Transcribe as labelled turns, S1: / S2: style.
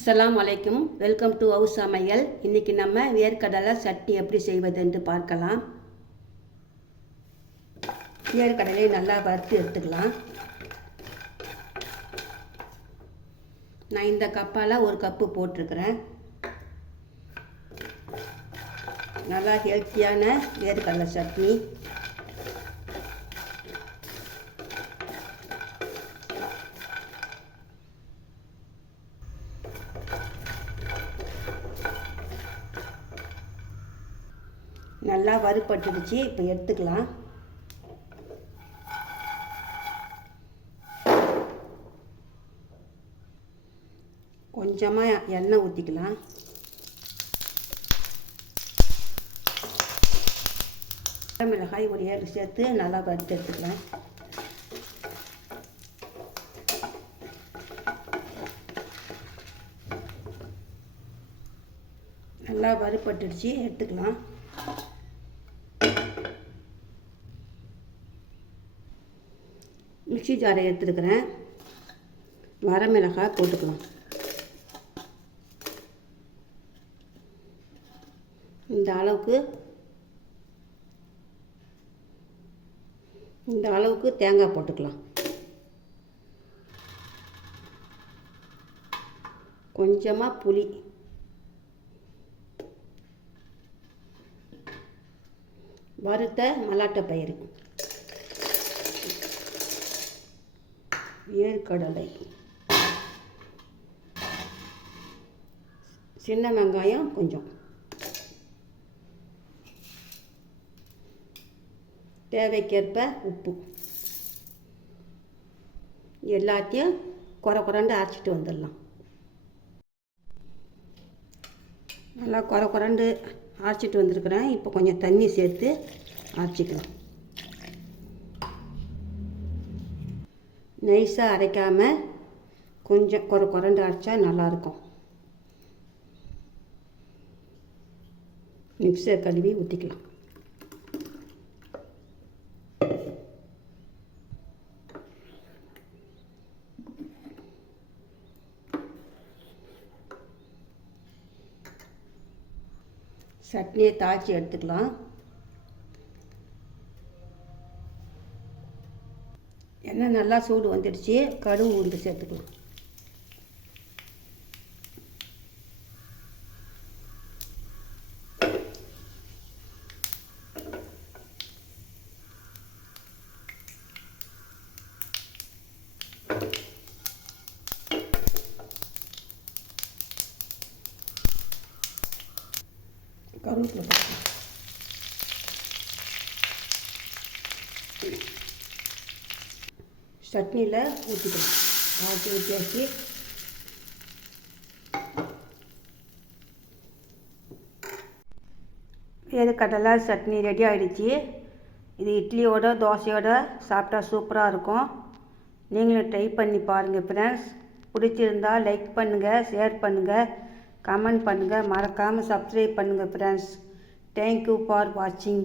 S1: அஸ்லாம் வலைக்கும் welcome to house சமையல் இன்றைக்கி நம்ம வேர்க்கடலை சட்னி எப்படி செய்வது என்று பார்க்கலாம். வேர்க்கடலை நல்லா வறுத்து எடுத்துக்கலாம். நான் இந்த கப்பால் ஒரு கப்பு போட்டிருக்கிறேன். நல்லா ஹெல்த்தியான வேர்க்கடலை சட்னி. நல்லா வறுபட்டுடுச்சு இப்போ எடுத்துக்கலாம். கொஞ்சமாக எண்ணெய் ஊற்றிக்கலாம் மிளகாய் ஒரு ஏழு சேர்த்து நல்லா வறுத்து எடுத்துக்கலாம். நல்லா வறுபட்டுடுச்சு எடுத்துக்கலாம். மிக்சி ஜாரை எடுத்துருக்கிறேன். வரமிளகாய் போட்டுக்கலாம். இந்த அளவுக்கு இந்த அளவுக்கு தேங்காய் போட்டுக்கலாம். கொஞ்சமாக புளி. வறுத்த மல்லாட்டை பயிறு. வேர்க்கடலை சின்ன வெங்காயம் கொஞ்சம். தேவைக்கேற்ப உப்பு. எல்லாத்தையும் குறை குறைண்டு அரைச்சிட்டு வந்துடலாம். நல்லா குறை குறைண்டு அரைச்சிட்டு வந்திருக்கிறேன். இப்போ கொஞ்சம் தண்ணி சேர்த்து அரைச்சிக்கலாம். நைஸாக அரைக்காமல் கொஞ்சம் குறை குறண்டு அரைச்சா நல்லாயிருக்கும். மிக்சர் கழுவி ஊற்றிக்கலாம் சட்னியை தாய்ச்சி எடுத்துக்கலாம். எண்ணெய் நல்லா சூடு வந்துடுச்சு. கடுகு உருண்டு சேர்த்துக்கலாம் கருவேப்பிலை போட்டுக்கலாம் சட்னியில் ஊற்றிக்கணும் ஆட்டி ஊற்றியாச்சு வேர்க்கடலை சட்னி ரெடி ஆகிடுச்சு இது இட்லியோட தோசையோட சாப்பிட்டா சூப்பராக இருக்கும். நீங்களும் ட்ரை பண்ணி பாருங்கள் ஃப்ரெண்ட்ஸ் பிடிச்சிருந்தா லைக் பண்ணுங்கள் ஷேர் பண்ணுங்கள் கமெண்ட் பண்ணுங்கள் மறக்காமல் சப்ஸ்கிரைப் பண்ணுங்கள் ஃப்ரெண்ட்ஸ் தேங்க்யூ ஃபார் வாட்சிங்